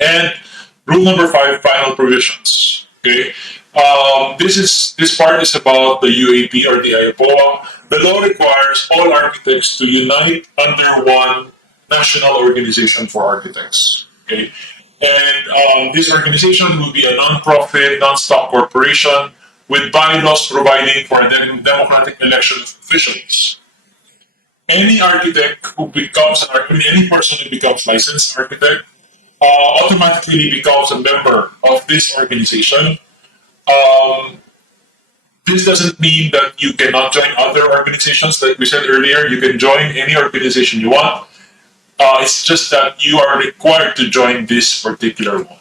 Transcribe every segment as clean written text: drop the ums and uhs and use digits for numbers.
And rule number 5, final provisions. Okay, this part is about the UAP or the IPOA. The law requires all architects to unite under one national organization for architects. Okay, and this organization will be a non-profit, non-stock corporation with bylaws providing for a democratic election of officials. Any architect who becomes any person who becomes licensed architect automatically becomes a member of this organization. Um, this doesn't mean that you cannot join other organizations. Like we said earlier, you can join any organization you want. It's just that you are required to join this particular one.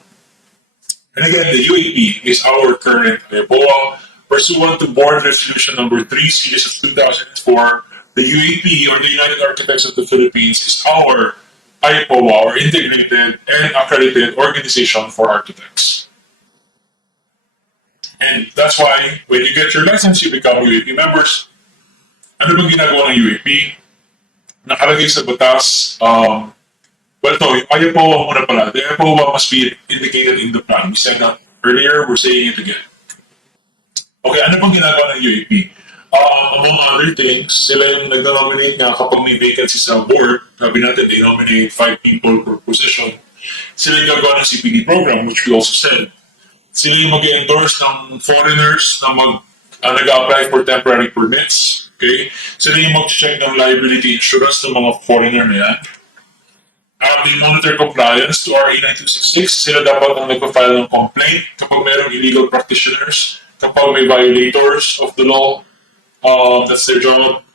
And again, the UAP is our current PRBOA. Pursuant to Board Resolution number 3, series of 2004, the UAP, or the United Architects of the Philippines, is our IPOA, or Integrated and Accredited Organization for Architects. And that's why when you get your license, you become UAP members. Ano bang ginagawa ng UAP? Nakalagay sa batas, well, ito, yung IPOA muna pala. The IPOA must be indicated in the plan. We said that earlier, we're saying it again. Okay, ano bang ginagawa ng UAP? Among other things, sila yung nag-nominate nga kapag may vacancy sa board. Sabi natin, they nominate 5 people per position. Sila yung gagawa ng CPD program, which we also said. Sila yung mag-endorse ng foreigners na nag-apply for temporary permits. Okay? Sila yung mag-check ng liability insurance ng mga foreigner na yan. They monitor compliance to RA 9266. Sila dapat ang nagpa-file ng complaint kapag mayroong illegal practitioners, kapag may violators of the law. That's their job.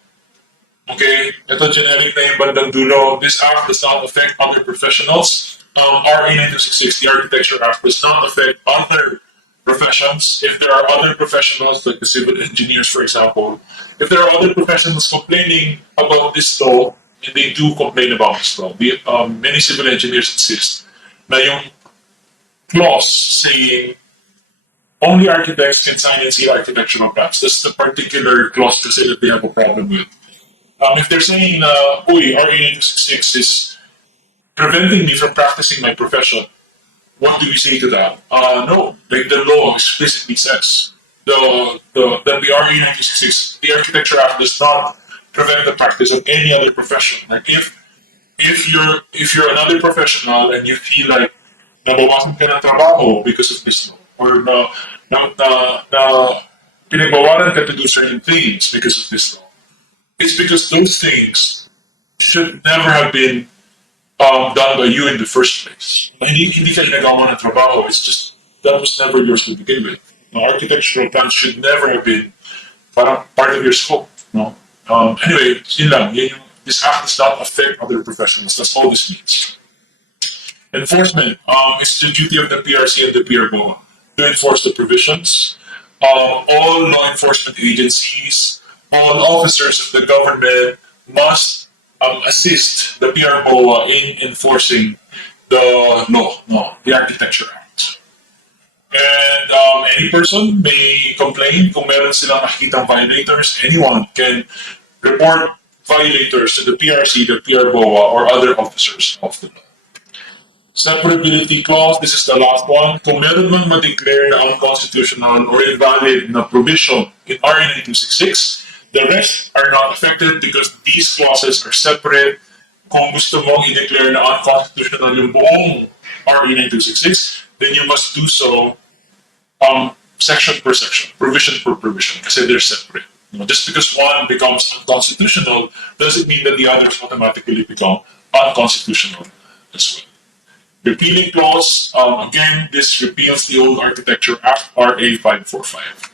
Okay? Ito generic na yung bandang dulo. This act does not affect other professionals. RA 9266, the Architecture Act, does not affect other professions. If there are other professionals, like the civil engineers, for example, if there are other professionals complaining about this law, and they do complain about this law, many civil engineers insist na yung clause saying only architects can sign and seal architectural plans. That's the particular clause to say that they have a problem with. If they're saying, uy, RA 9266 is preventing me from practicing my profession, what do we say to that? No, like the law explicitly says that the RA 9266, the Architecture Act, does not prevent the practice of any other profession. Like if you're another professional and you feel like nabawasan ka ng trabaho because of this law, or pinagbawalan ka to do certain things because of this law, it's because those things should never have been done by you in the first place. Hindi ka ginagawa ng trabaho. It's just, that was never yours to begin with. Architectural plans should never have been part of your scope. No? Anyway, yun lang. This act does not affect other professionals. That's all this means. Enforcement. It's the duty of the PRC and the PRBOA to enforce the provisions. All law enforcement agencies, all officers of the government must assist the PRBOA in enforcing the law, the Architecture Act. And any person may complain kung meron silang nakikitang violators. Anyone can report violators to the PRC, the PRBOA, or other officers of the law. Separability Clause, this is the last one. Kung meron mang ma-declare na unconstitutional or invalid na provision in RA 9266, the rest are not affected because these clauses are separate. Kung gusto mong i-declare na unconstitutional yung buong RA 9266, then you must do so section per section, provision per provision, kasi they're separate. Just because one becomes unconstitutional doesn't mean that the others automatically become unconstitutional as well. Repealing Clause, again, this repeals the old Architecture Act, RA 545.